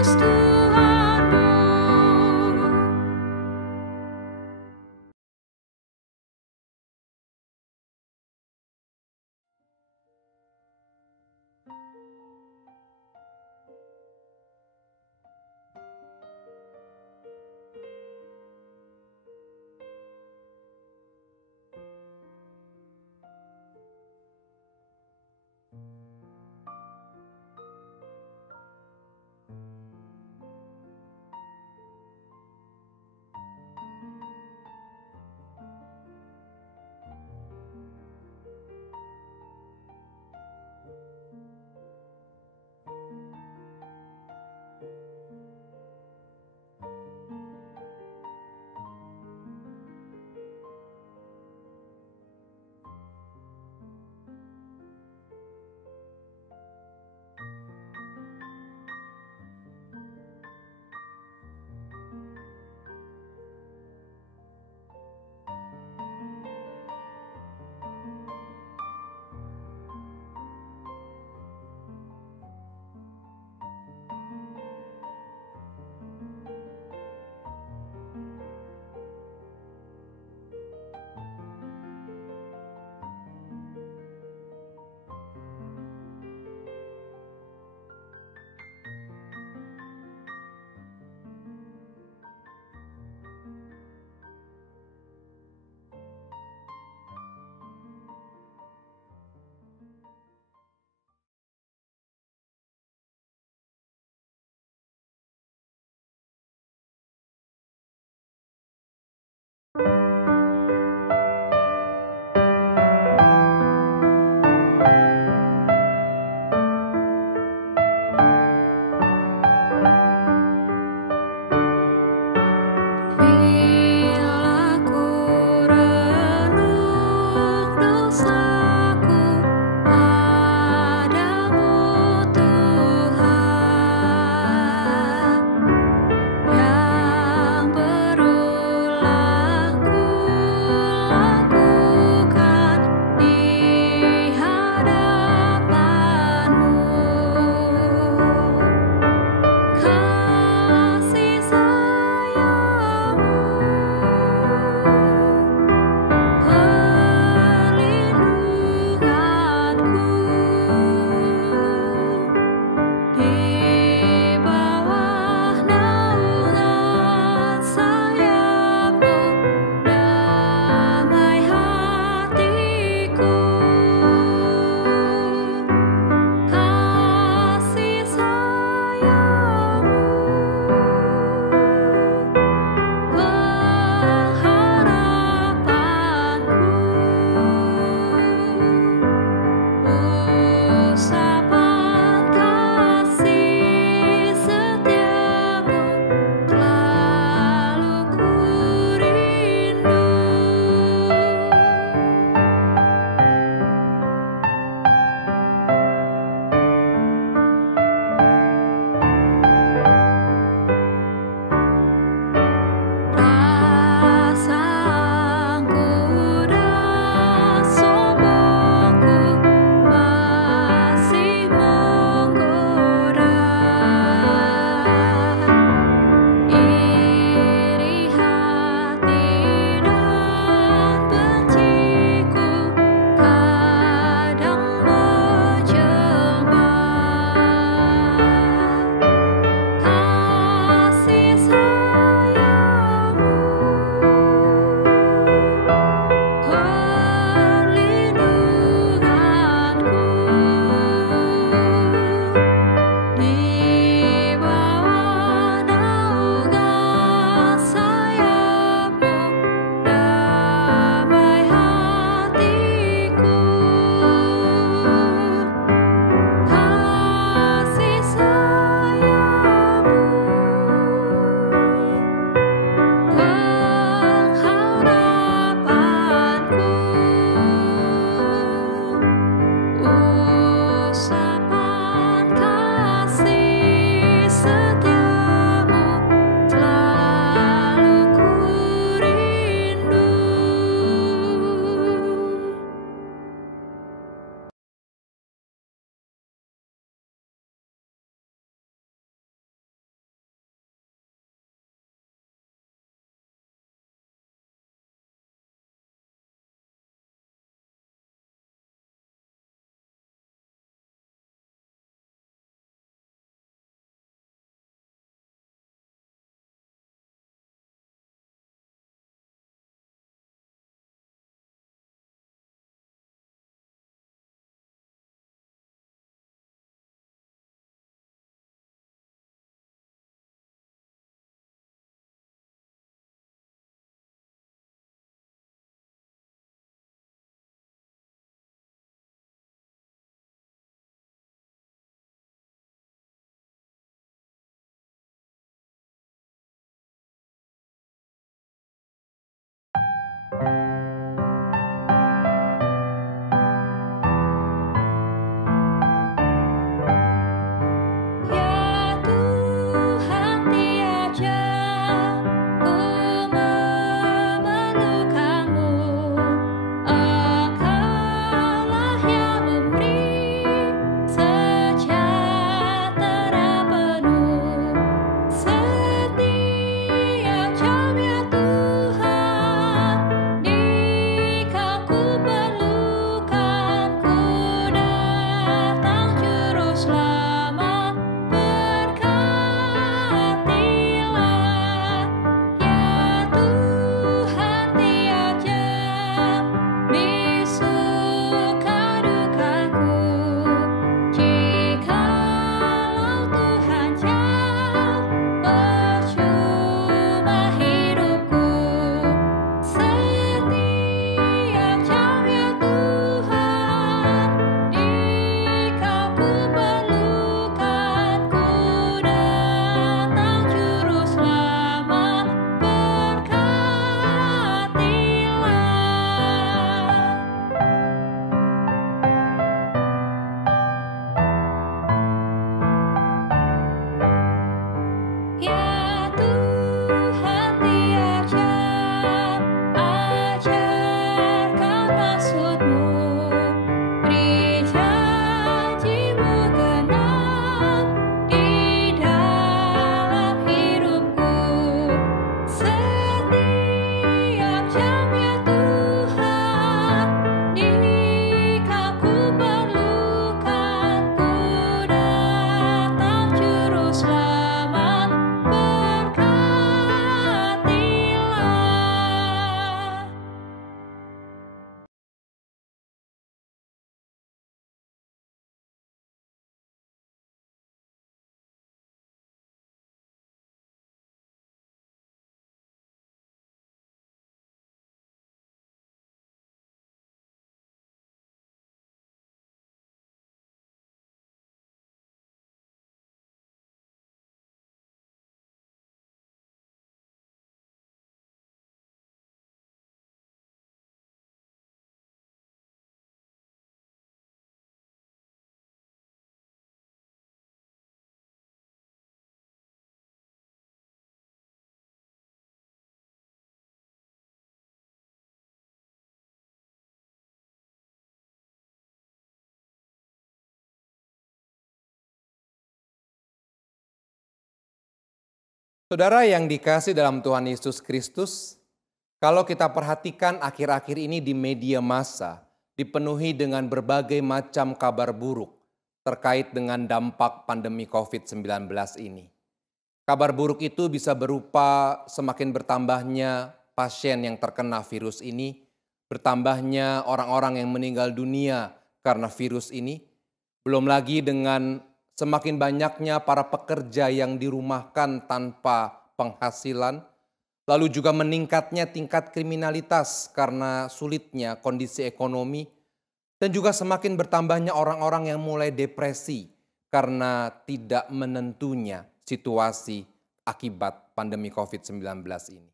Yesus Tuhanmu. Saudara yang dikasih dalam Tuhan Yesus Kristus, kalau kita perhatikan akhir-akhir ini di media massa, dipenuhi dengan berbagai macam kabar buruk terkait dengan dampak pandemi COVID-19 ini. Kabar buruk itu bisa berupa semakin bertambahnya pasien yang terkena virus ini, bertambahnya orang-orang yang meninggal dunia karena virus ini, belum lagi dengan semakin banyaknya para pekerja yang dirumahkan tanpa penghasilan, lalu juga meningkatnya tingkat kriminalitas karena sulitnya kondisi ekonomi, dan juga semakin bertambahnya orang-orang yang mulai depresi karena tidak menentunya situasi akibat pandemi COVID-19 ini.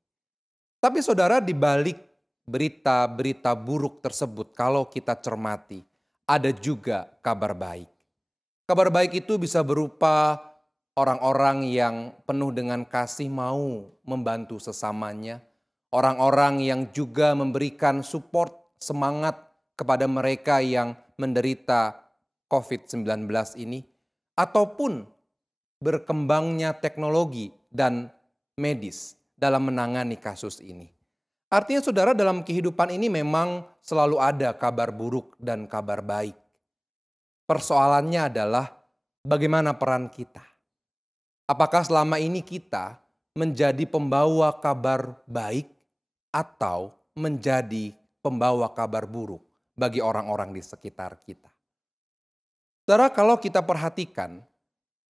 Tapi saudara, di balik berita-berita buruk tersebut, kalau kita cermati, ada juga kabar baik. Kabar baik itu bisa berupa orang-orang yang penuh dengan kasih mau membantu sesamanya. Orang-orang yang juga memberikan support, semangat kepada mereka yang menderita COVID-19 ini. Ataupun berkembangnya teknologi dan medis dalam menangani kasus ini. Artinya saudara, dalam kehidupan ini memang selalu ada kabar buruk dan kabar baik. Persoalannya adalah bagaimana peran kita. Apakah selama ini kita menjadi pembawa kabar baik atau menjadi pembawa kabar buruk bagi orang-orang di sekitar kita. Saudara, kalau kita perhatikan,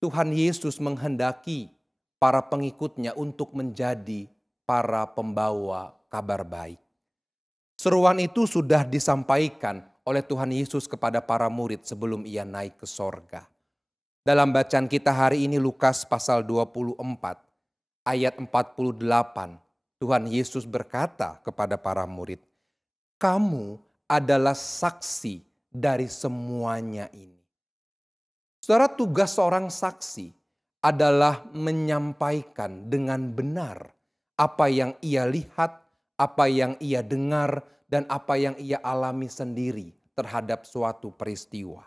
Tuhan Yesus menghendaki para pengikutnya untuk menjadi para pembawa kabar baik. Seruan itu sudah disampaikan oleh Tuhan Yesus kepada para murid sebelum ia naik ke sorga. Dalam bacaan kita hari ini Lukas pasal 24 ayat 48, Tuhan Yesus berkata kepada para murid, "Kamu adalah saksi dari semuanya ini." Saudara, tugas seorang saksi adalah menyampaikan dengan benar apa yang ia lihat, apa yang ia dengar, dan apa yang ia alami sendiri terhadap suatu peristiwa.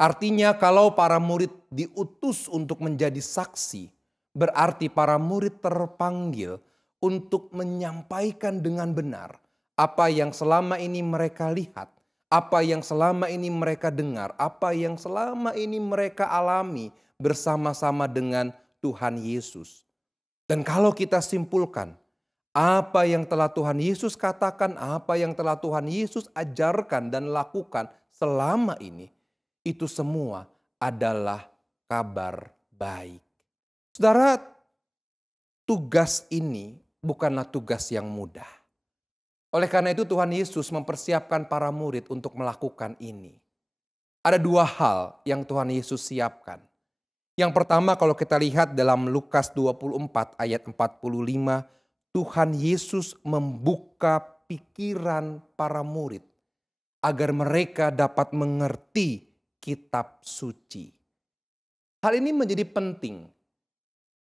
Artinya kalau para murid diutus untuk menjadi saksi, berarti para murid terpanggil untuk menyampaikan dengan benar apa yang selama ini mereka lihat, apa yang selama ini mereka dengar, apa yang selama ini mereka alami bersama-sama dengan Tuhan Yesus. Dan kalau kita simpulkan, apa yang telah Tuhan Yesus katakan, apa yang telah Tuhan Yesus ajarkan dan lakukan selama ini, itu semua adalah kabar baik. Saudara, tugas ini bukanlah tugas yang mudah. Oleh karena itu Tuhan Yesus mempersiapkan para murid untuk melakukan ini. Ada dua hal yang Tuhan Yesus siapkan. Yang pertama, kalau kita lihat dalam Lukas 24 ayat 45, Tuhan Yesus membuka pikiran para murid agar mereka dapat mengerti kitab suci. Hal ini menjadi penting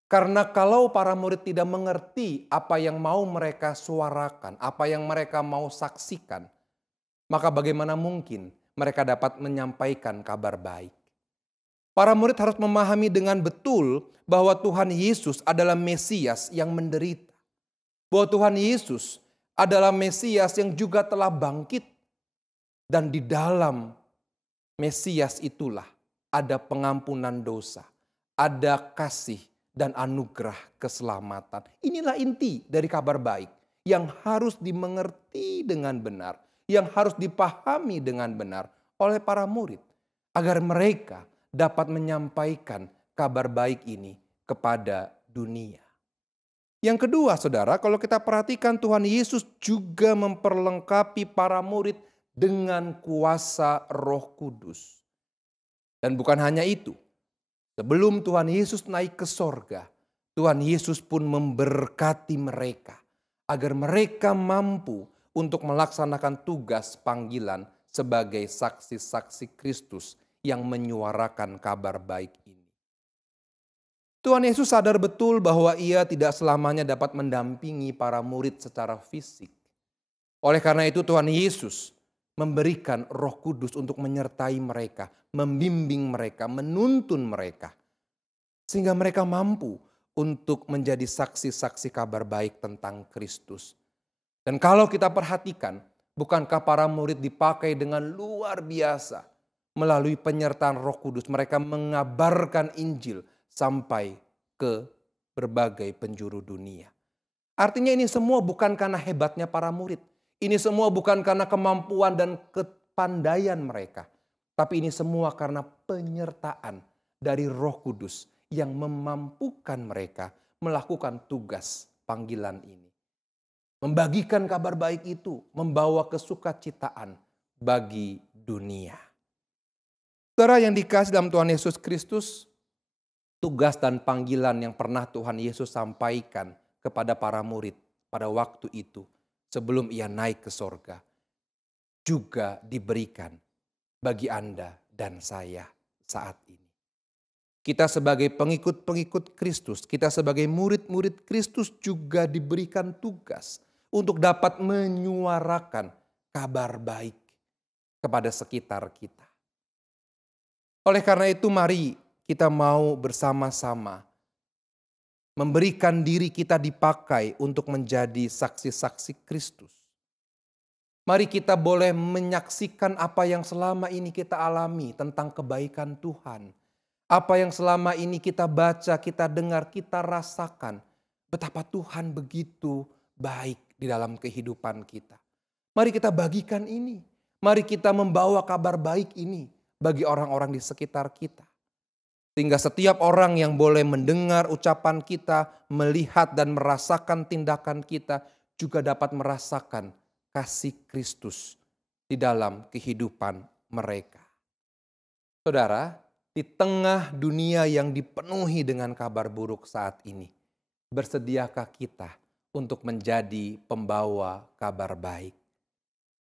karena kalau para murid tidak mengerti apa yang mau mereka suarakan, apa yang mereka mau saksikan, maka bagaimana mungkin mereka dapat menyampaikan kabar baik. Para murid harus memahami dengan betul bahwa Tuhan Yesus adalah Mesias yang menderita. Bahwa Tuhan Yesus adalah Mesias yang juga telah bangkit. Dan di dalam Mesias itulah ada pengampunan dosa, ada kasih dan anugerah keselamatan. Inilah inti dari kabar baik yang harus dimengerti dengan benar, yang harus dipahami dengan benar oleh para murid. Agar mereka dapat menyampaikan kabar baik ini kepada dunia. Yang kedua saudara, kalau kita perhatikan Tuhan Yesus juga memperlengkapi para murid dengan kuasa Roh Kudus. Dan bukan hanya itu, sebelum Tuhan Yesus naik ke sorga, Tuhan Yesus pun memberkati mereka agar mereka mampu untuk melaksanakan tugas panggilan sebagai saksi-saksi Kristus yang menyuarakan kabar baik ini. Tuhan Yesus sadar betul bahwa ia tidak selamanya dapat mendampingi para murid secara fisik. Oleh karena itu Tuhan Yesus memberikan Roh Kudus untuk menyertai mereka, membimbing mereka, menuntun mereka. Sehingga mereka mampu untuk menjadi saksi-saksi kabar baik tentang Kristus. Dan kalau kita perhatikan, bukankah para murid dipakai dengan luar biasa melalui penyertaan Roh Kudus, mereka mengabarkan Injil sampai ke berbagai penjuru dunia. Artinya ini semua bukan karena hebatnya para murid. Ini semua bukan karena kemampuan dan kepandaian mereka. Tapi ini semua karena penyertaan dari Roh Kudus yang memampukan mereka melakukan tugas panggilan ini. Membagikan kabar baik itu, membawa kesukacitaan bagi dunia. Saudara yang dikasih dalam Tuhan Yesus Kristus, tugas dan panggilan yang pernah Tuhan Yesus sampaikan kepada para murid pada waktu itu sebelum ia naik ke sorga juga diberikan bagi Anda dan saya saat ini. Kita sebagai pengikut-pengikut Kristus, kita sebagai murid-murid Kristus juga diberikan tugas untuk dapat menyuarakan kabar baik kepada sekitar kita. Oleh karena itu mari kita mau bersama-sama memberikan diri kita dipakai untuk menjadi saksi-saksi Kristus. Mari kita boleh menyaksikan apa yang selama ini kita alami tentang kebaikan Tuhan. Apa yang selama ini kita baca, kita dengar, kita rasakan. Betapa Tuhan begitu baik di dalam kehidupan kita. Mari kita bagikan ini. Mari kita membawa kabar baik ini bagi orang-orang di sekitar kita. Sehingga setiap orang yang boleh mendengar ucapan kita, melihat dan merasakan tindakan kita, juga dapat merasakan kasih Kristus di dalam kehidupan mereka. Saudara, di tengah dunia yang dipenuhi dengan kabar buruk saat ini, bersediakah kita untuk menjadi pembawa kabar baik?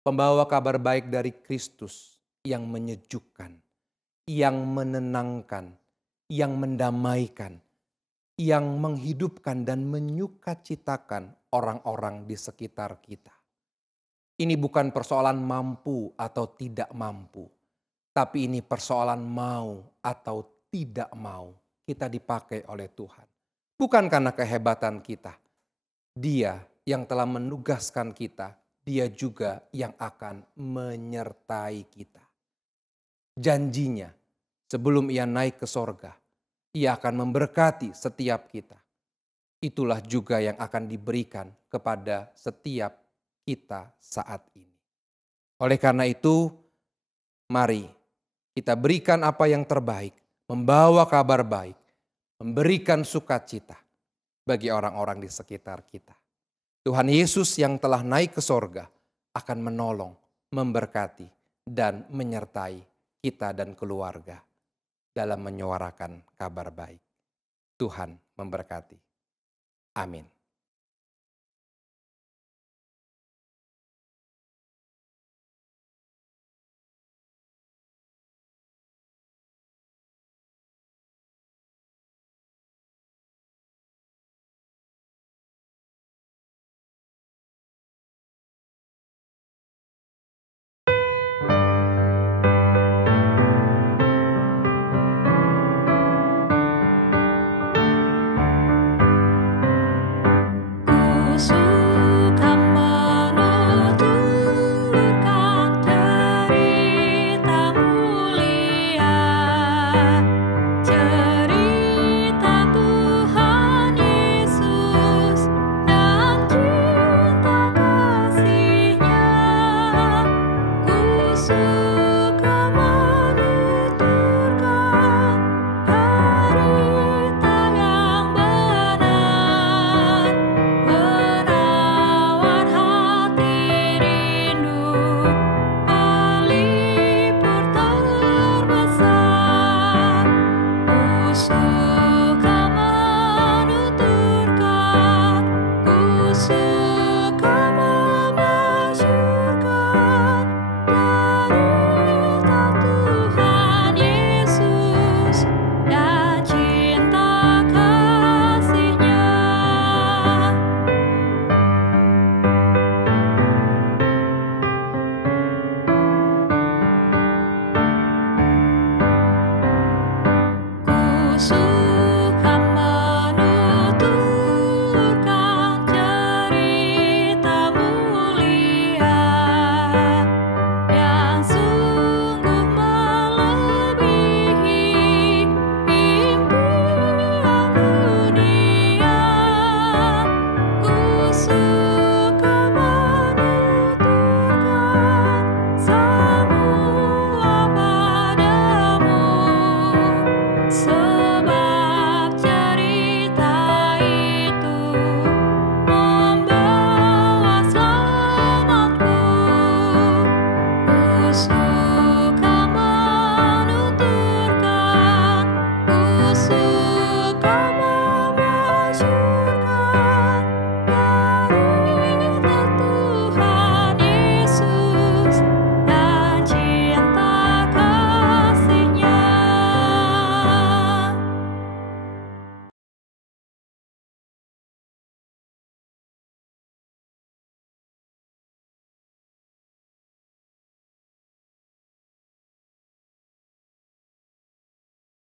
Pembawa kabar baik dari Kristus yang menyejukkan, yang menenangkan, yang mendamaikan, yang menghidupkan dan menyukacitakan orang-orang di sekitar kita. Ini bukan persoalan mampu atau tidak mampu, tapi ini persoalan mau atau tidak mau kita dipakai oleh Tuhan. Bukan karena kehebatan kita. Dia yang telah menugaskan kita, Dia juga yang akan menyertai kita. Janjinya, sebelum Ia naik ke sorga, Ia akan memberkati setiap kita. Itulah juga yang akan diberikan kepada setiap kita saat ini. Oleh karena itu, mari kita berikan apa yang terbaik, membawa kabar baik, memberikan sukacita bagi orang-orang di sekitar kita. Tuhan Yesus yang telah naik ke sorga akan menolong, memberkati, dan menyertai kita dan keluarga dalam menyuarakan kabar baik. Tuhan memberkati. Amin.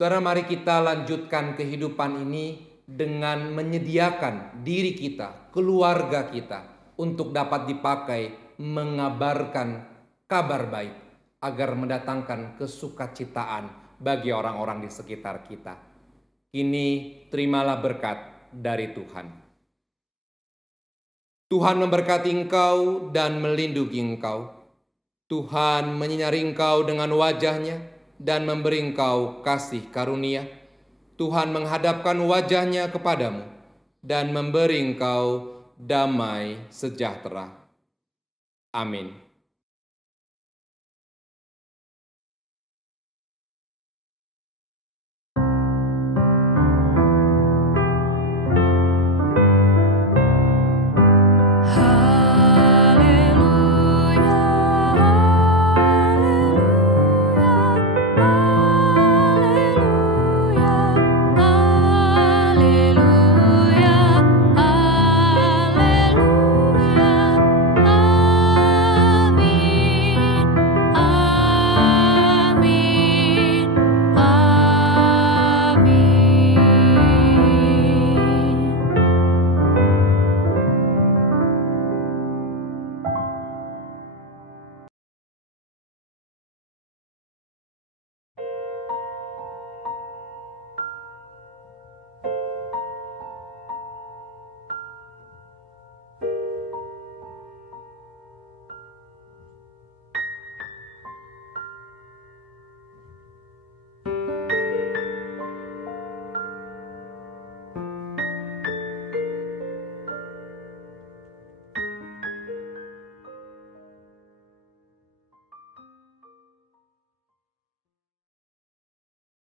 Saudara, mari kita lanjutkan kehidupan ini dengan menyediakan diri kita, keluarga kita, untuk dapat dipakai mengabarkan kabar baik agar mendatangkan kesukacitaan bagi orang-orang di sekitar kita. Kini terimalah berkat dari Tuhan. Tuhan memberkati engkau dan melindungi engkau. Tuhan menyinari engkau dengan wajah-Nya dan memberi engkau kasih karunia. Tuhan menghadapkan wajah-Nya kepadamu dan memberi engkau damai sejahtera. Amin.